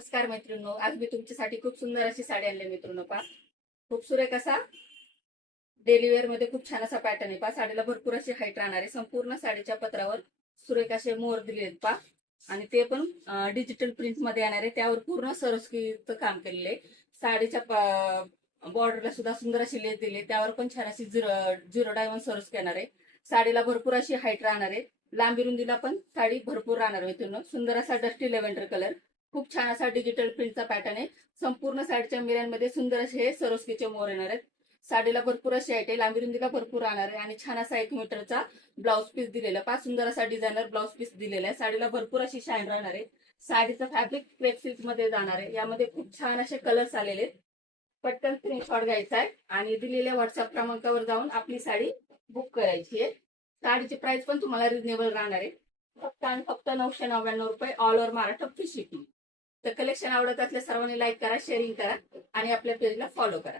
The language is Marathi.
नमस्कार मैत्रिणींनो, आज मी तुमच्यासाठी खूप सुंदर अशी साडी आणली मित्रांनो. पहा, खूप सुरेख असा डेली वेअर मध्ये खूप छान असा पॅटर्न आहे. पहा, साडीला भरपूर अशी हाईट राहणार आहे. संपूर्ण साडीच्या पत्रावर सुरेख असे मोर दिले आहेत. पहा, आणि ते पण डिजिटल प्रिंट मध्ये येणार आहे. त्यावर पूर्ण सरोस्कीचं काम केलेलं आहे. साडीच्या बॉर्डरला सुद्धा सुंदर अशी लेस दिली, त्यावर पण छान अशी झिरो डायमंड सरोस्की येणार आहे. साडीला भरपूर अशी हाईट राहणार आहे. लांबी रुंदीला पण साडी भरपूर राहणार आहे मित्रांनो. सुंदर असा डस्टी लेव्हेंडर कलर, खूप छान असा डिजिटल प्रिंटचा पॅटर्न आहे. संपूर्ण साडीच्या मिऱ्यांमध्ये सुंदर असे हे सरोस्कीचे मोर येणार आहेत. साडीला भरपूर अशी आहे, लांबी रुंदीला भरपूर राहणार आहे आणि छान असा 1 मीटरचा ब्लाऊज पीस दिलेला. पाच सुंदर असा डिझायनर ब्लाऊज पीस दिलेला आहे. साडीला भरपूर अशी शाईन राहणार आहे. साडीचं फॅब्रिक क्रेप सिल्क मध्ये जाणार आहे. यामध्ये खूप छान असे कलर्स आलेले आहेत. पटकन स्क्रीनशॉट घ्यायचा आहे आणि दिलेल्या व्हॉट्सअप क्रमांकावर जाऊन आपली साडी बुक करायची आहे. साडीची प्राइस पण तुम्हाला रिजनेबल राहणार आहे. फक्त आणि फक्त 999 रुपये, all over Maharashtra free shipping. तर कलेक्शन आवडत असल्या सर्वांनी लाईक करा, शेअरिंग करा आणि आपल्या पेजला फॉलो करा.